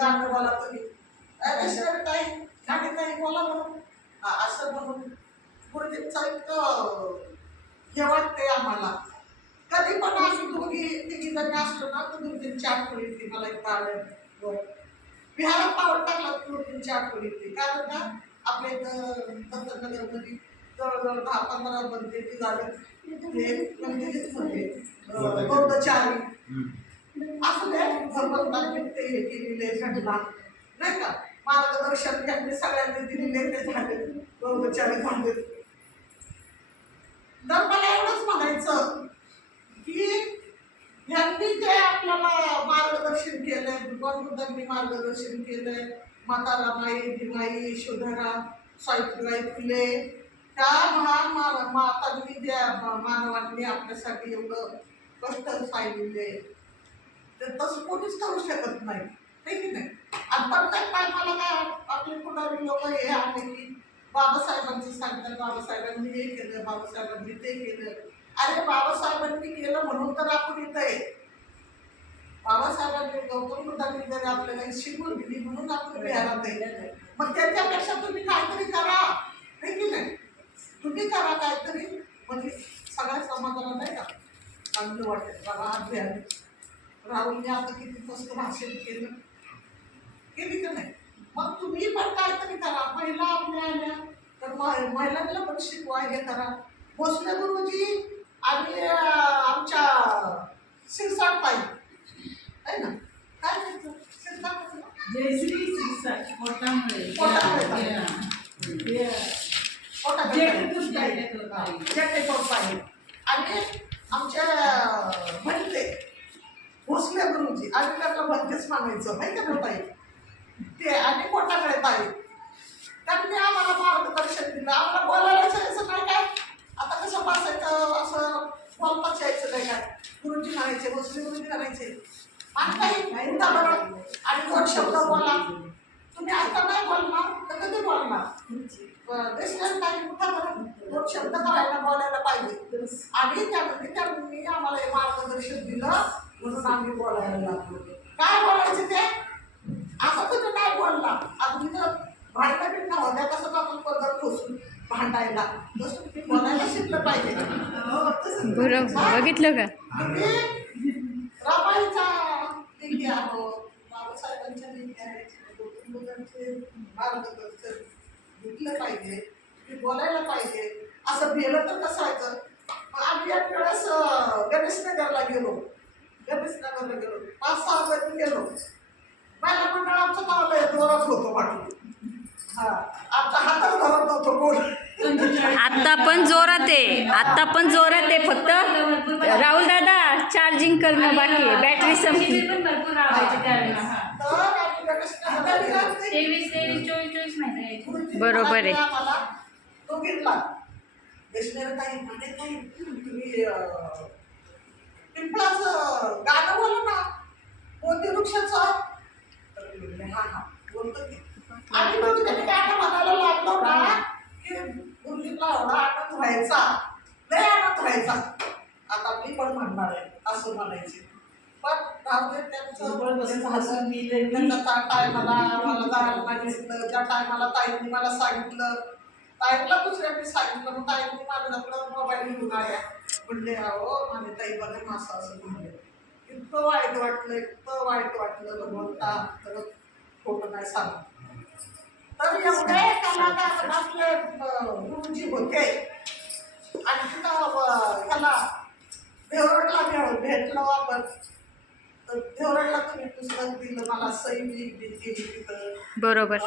गाणं बोला तुम्ही वैष्णवी ताई गाणी ताई बोला म्हणून असं म्हणून गुरुजींचं इतकं हे वाटतंय आम्हाला. कधी पण आम्ही दोघी तिघी जणी असलो ना तर गुरुजींची आठवण येते मला इतकं आलं. विहारात पावड टाकला गुरुजींची आठवण येते. कारण का आपल्या इथं दत्तनगरमध्ये जवळजवळ 10-15 बंदिती झाले ते मंदिरच होते बौद्धचारी असं ते भगवंतांनी ते हे केलेले घटना नाही का मार्गदर्शन त्यांनी सगळ्यांनी दिलेले ते झाले बौद्धचारी झाले. तर मला एवढंच म्हणायचं की यांनी जे आपल्याला मार्गदर्शन केलंय बुद्धांनी मार्गदर्शन केलंय माता रमाई भीमाई यशोधरा सावित्रीबाई फुले त्या महान मातांनी ज्या मानवांनी आपल्यासाठी एवढं कष्ट सांगितले तर तसं कोणीच करू शकत नाही हे की नाही. आणि प्रत्येक टायमाला काय आपले पुढारी लोक हे आले की बाबासाहेबांचं सांगतात बाबासाहेबांनी हे केलं बाबासाहेबांनी ते केलं. अरे बाबासाहेबांनी केलं म्हणून तर आपण इथं आहे. बाबासाहेबांनी गौतम बुद्धांनी जरी आपल्याला शिकवून दिली म्हणून आपण बिहारात आहे. मग त्याच्यापेक्षा तुम्ही काहीतरी करा हे की नाही. तुम्ही करा काहीतरी म्हणजे सगळ्या समाजाला नाही का चांगलं वाटेल. बाबा आज बिहार राहुलने आता किती मस्त भाषण केली का नाही. मग तुम्ही पण काहीतरी करा. महिला आपल्या आल्या तर महिलांना पण शिकवा हे करा. भोसले गुरुजी आणि आमच्या शिरसाट ताई आहे ना काय म्हणतो शिरसाट जयश्री शिरसाट पोटामुळे आणि आमच्या म्हणते भोसले गुरुजी आणि त्याला म्हणतेच मानायचं नाही का ताई ते आणि पोटाकडे ताई त्यांनी आम्हाला मार्गदर्शन दिलं. आम्हाला बोलायला यायचं नाही काय आता कसं बसायचं असं बोलताच यायचं नाही काय. गुरुजी म्हणायचे भोसले गुरुजी म्हणायचे आणि काही बरोबर आणि 2 शब्द बोला. तुम्ही आता नाही बोलणार तर कधी बोलणार देशात काही कुठं करून 2 शब्द बोलायला पाहिजे. आणि त्यामध्ये त्यांनी आम्हाला हे मार्गदर्शन दिलं म्हणून आम्ही बोलायला लागलो. काय बोलायचं ते असं तुम्ही नाही बोलला अगदी तर भांडणं बिडणं होत्या कसं आपण पद्धत खोसून भांडायला तसं तुम्ही बोलायला शिकलं पाहिजे. बरोबर बघितलं का तुम्ही रमाईचा लिंगी आहोत बाबासाहेबांच्या लिंगी आहेत गौतम बुद्धांचे मार्गदर्शन घेतलं पाहिजे. तुम्ही बोलायला पाहिजे. असं भेलं तर कसं व्हायचं. आम्ही एक वेळेस गणेशनगरला गेलो 5-6 जण गेलो. महिला मंडळ आमचं नावलं जोरात होतो वाटलं आमचा हातच धरत नव्हतो कोण. आता पण जोरात आहे फक्त राहुल दादा चार्जिंग करणं बाकी आहे. बॅटरी संपली. भरपूर आवडायचे त्यावेळेस. तर आम्ही गणेशनगरला गेलो. 23-24 माहिती बरोबर आहे. आम्हाला तो घेतला वैष्णवी ताई म्हणे ताई तुम्ही पिंपळाचं गाणं बोला ना मोती वृक्षाचं हा हा बोलतो की आम्ही दोघी त्यांनी गाणं म्हणायला लागलो ना की गुरुजीला एवढा आनंद व्हायचा लय आनंद व्हायचा. आता मी पण म्हणणार आहे असं म्हणायचे. पण राहू त्यांचं टायमाला मला जायला मागितलं ज्या टायमाला ताईंनी मला सांगितलं ताईला दुसऱ्यांनी सांगितलं मग ताईंनी माझ्याकडं मोबाईल घेऊन आल्या म्हणले अहो माझे ताई बघा असं असं म्हणले. इतकं वाईट वाटलं भगवंता खरंच खोटं नाही सांगत. तर एवढे कलाकार आपले गुरुजी होते आणि तिथं त्याला देवरडला भेटलो आपण तर देवरडला तुम्ही पुस्तक दिलं मला सही केली तिथं बरोबर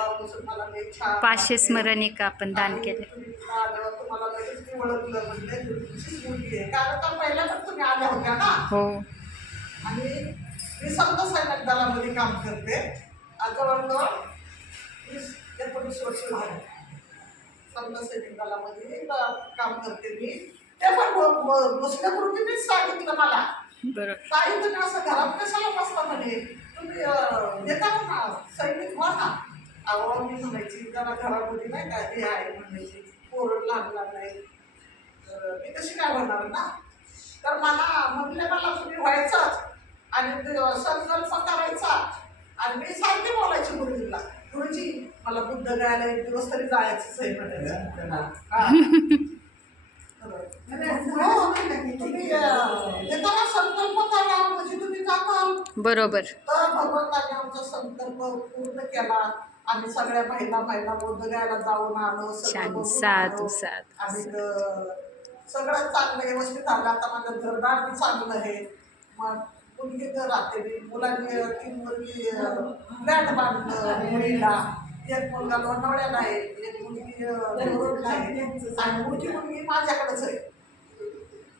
मला लई छान 500 स्मरणिका आपण दान केले. तुम्हाला लगेच मी ओळखलं म्हणजे तुमचीच मुलगी आहे कारण का पहिल्या पण तुम्ही आल्या होत्या ना. हो आणि मी समजा सैनिक दलामध्ये काम करते जवळजवळ 20-19 वर्ष झाले. समजा सैनिक दलामध्ये काम करते मी. ते पण भोसले गुरुजींनीच सांगितलं मला बरोबर ताई तुम्ही असं घरात कशाला बसता म्हणे तुम्ही येता ना सैनिक व्हा ना. अहो मी म्हणायची जरा घरामध्ये नाही का हे आहे म्हणायची पोरं लहान नाही मी कशी काय होणार ना. तर मला म्हणले मला तुम्ही व्हायचंच आणि संकल्प करायचा आणि मी सारखे बोलायचे गुरुजीला, गुरुजी मला बुद्ध गायला एक दिवस तरी जायचंच आहे म्हणायचं. हा. हो, तुम्ही येताना संकल्प करा म्हणजे तुम्ही जाताल. बरोबर. तर भगवंताने आमचा संकल्प पूर्ण केला. आम्ही सगळ्या महिला बुद्ध गायला जाऊन आलो. सगळं छान. बघून साधू आलो. साधू आणि सगळं चांगलं व्यवस्थित झालं. आता माझं घरदार बी चांगलं आहे. मग मुलगी तर राहते मी, मुलांनी ती मुलगी फ्लॅट बांधलं मुलीला. एक मुलगा लोणावळ्याला आहे, एक मुलगी मुरुडला आहे आणि मुलगी माझ्याकडेच आहे.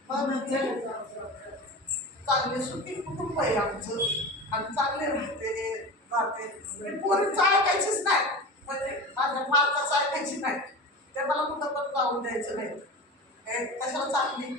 मग चांगले सुखी कुटुंब आहे आमचं आणि चांगले राहते. पोरीचं ऐकायचीच नाही, म्हणजे माझ्या मालकाचं ऐकायची नाही. ते मला कुठं पण जाऊन द्यायचं नाही. कशाला चांगली